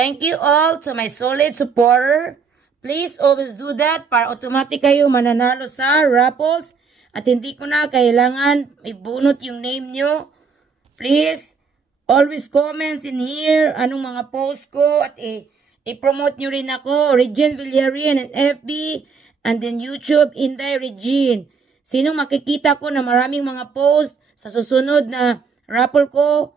Thank you all to my solid supporter. Please always do that para automatic kayo mananalo sa raffles at hindi ko na kailangan ibunot yung name nyo. Please always comments in here anong mga post ko at i-promote nyo rin ako, Regine Villarian and FB and then YouTube, Inday Regine. Sinong makikita ko na maraming mga post sa susunod na raffle ko,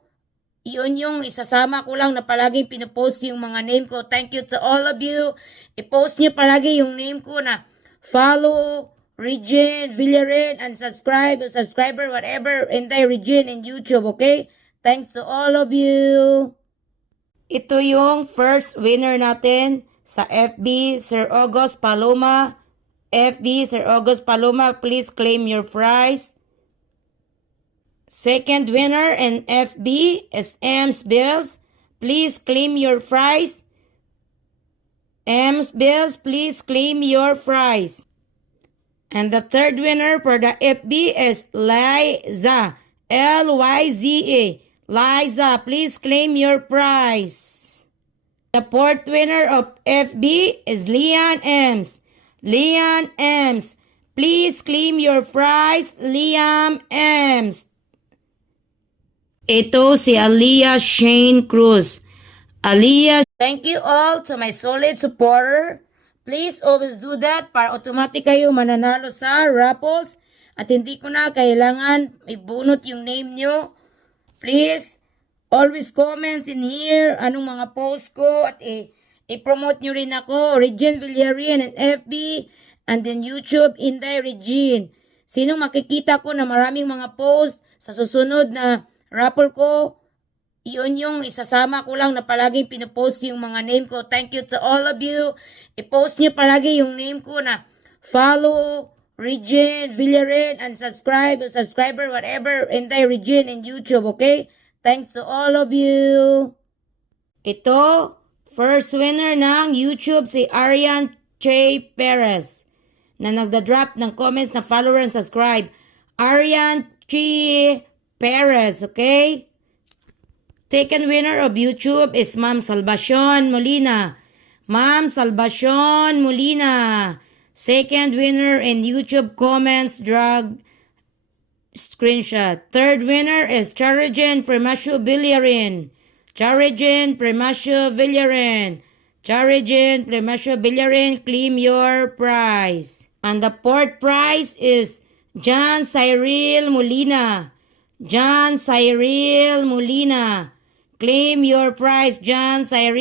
yun yung isasama ko lang na palaging pinupost yung mga name ko. Thank you to all of you. I-post nyo palagi yung name ko na follow Regine Villarian and subscriber, whatever, Inday Regine in YouTube, okay? Thanks to all of you. Ito yung first winner natin sa FB, Sir August Paloma. FB, Sir August Paloma, please claim your prize. Second winner in FB is Ems Bills. Please claim your prize. Ems Bills, please claim your prize. And the third winner for the FB is Liza. L-Y-Z-A. Liza, please claim your prize. The fourth winner of FB is Leon Ems. Leon Ems, please claim your prize. Liam Ems. Ito si Aliyah Shane Cruz. Aliyah, thank you all to my solid supporter. Please always do that para automatic kayo mananalo sa raffles at hindi ko na kailangan ibunot yung name nyo. Please always comments in here anong mga post ko at i-promote nyo rin ako, Regine Villarian and FB and then YouTube, Inday Regine. Sinong makikita ko na maraming mga post sa susunod na raffle ko, yun yung isasama ko lang na palaging pinupost yung mga name ko. Thank you to all of you. I-post nyo palagi yung name ko na follow Regine Villarian and subscriber, whatever, Inday Regine in YouTube, okay? Thanks to all of you. Ito, first winner ng YouTube si Arian Che Perez na nagda-drop ng comments na follower and subscribe. Arian Che Perez, okay? Second winner of YouTube is Ma'am Salvacion Molina. Ma'am Salvacion Molina. Second winner in YouTube comments drag screenshot. Third winner is Charigen Primasio Villarian. Charigen Primasio Villarian. Charigen Primasio Villarian, claim your prize. And the fourth prize is John Cyril Molina. John Cyril Molina. Claim your prize, John Cyril.